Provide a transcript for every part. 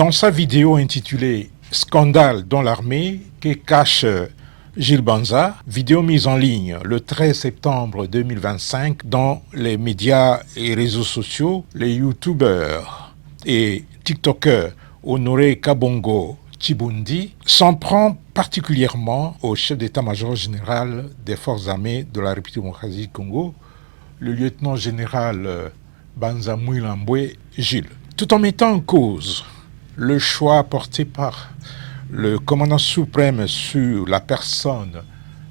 Dans sa vidéo intitulée « Scandale dans l'armée » que cache Gilles Banza, vidéo mise en ligne le 13 septembre 2025 dans les médias et réseaux sociaux, les youtubeurs et tiktokers Honoré Kabongo Chibundi s'en prend particulièrement au chef d'état-major général des forces armées de la République démocratique du Congo, le lieutenant-général Banza Mouilambwe Gilles, tout en mettant en cause le choix porté par le commandant suprême sur la personne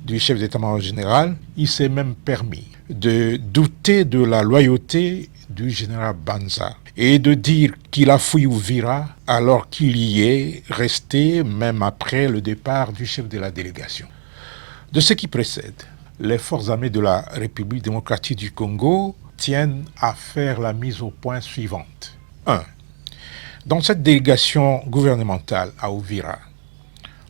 du chef d'état-major général. Il s'est même permis de douter de la loyauté du général Banza et de dire qu'il a fui Uvira alors qu'il y est resté même après le départ du chef de la délégation. De ce qui précède, les forces armées de la République démocratique du Congo tiennent à faire la mise au point suivante. 1. Dans cette délégation gouvernementale à Uvira,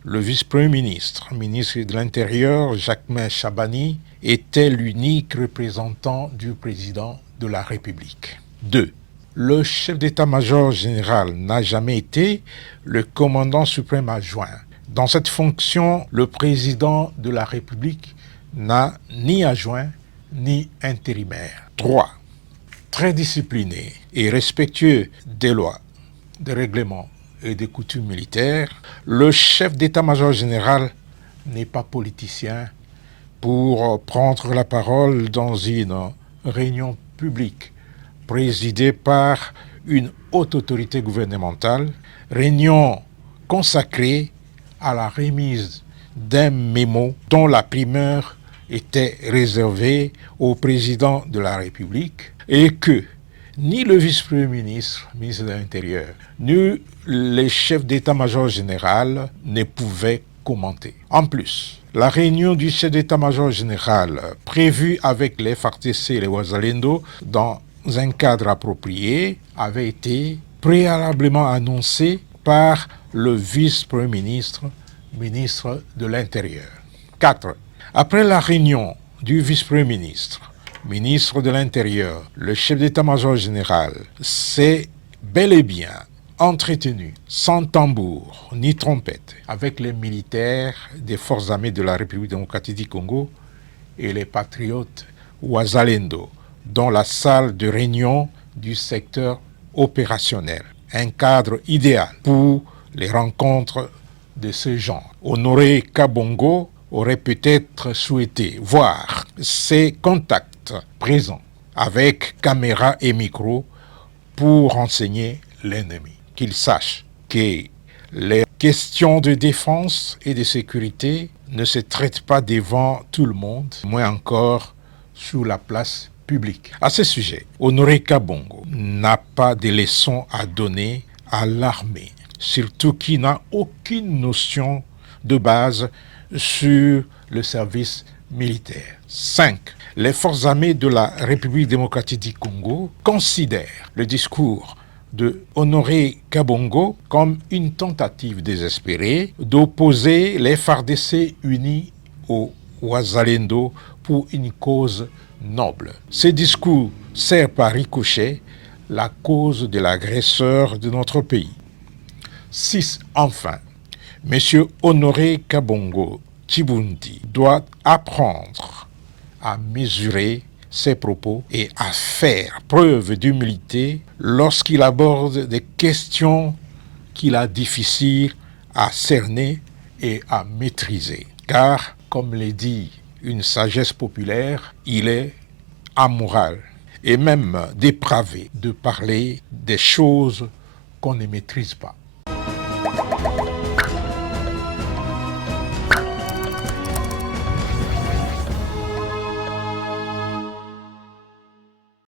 le vice-premier ministre, ministre de l'Intérieur, Jacquemain Chabani, était l'unique représentant du président de la République. 2. Le chef d'état-major général n'a jamais été le commandant suprême adjoint. Dans cette fonction, le président de la République n'a ni adjoint ni intérimaire. 3. Très discipliné et respectueux des lois, des règlements et des coutumes militaires, le chef d'état-major général n'est pas politicien pour prendre la parole dans une réunion publique présidée par une haute autorité gouvernementale, réunion consacrée à la remise d'un mémo dont la primeur était réservée au président de la République et que ni le vice-premier ministre, ministre de l'Intérieur, ni les chefs d'état-major général ne pouvaient commenter. En plus, la réunion du chef d'état-major général prévue avec les FARDC et les Wazalendo dans un cadre approprié avait été préalablement annoncée par le vice-premier ministre, ministre de l'Intérieur. 4. Après la réunion du vice-premier ministre, ministre de l'Intérieur, le chef d'état-major général s'est bel et bien entretenu sans tambour ni trompette avec les militaires des forces armées de la République démocratique du Congo et les patriotes Wazalendo dans la salle de réunion du secteur opérationnel. Un cadre idéal pour les rencontres de ce genre. Honoré Kabongo aurait peut-être souhaité voir ses contacts présents avec caméra et micro pour renseigner l'ennemi. Qu'il sache que les questions de défense et de sécurité ne se traitent pas devant tout le monde, moins encore sur la place publique. À ce sujet, Honoré Kabongo n'a pas de leçons à donner à l'armée, surtout qui n'a aucune notion de base sur le service militaire. 5. Les forces armées de la République démocratique du Congo considèrent le discours de Honoré Kabongo comme une tentative désespérée d'opposer les FARDC unis aux Wazalendo pour une cause noble. Ce discours sert par ricochet la cause de l'agresseur de notre pays. 6. Enfin, M. Honoré Kabongo Chibundi doit apprendre à mesurer ses propos et à faire preuve d'humilité lorsqu'il aborde des questions qu'il a difficiles à cerner et à maîtriser. Car, comme le dit une sagesse populaire, il est amoral et même dépravé de parler des choses qu'on ne maîtrise pas.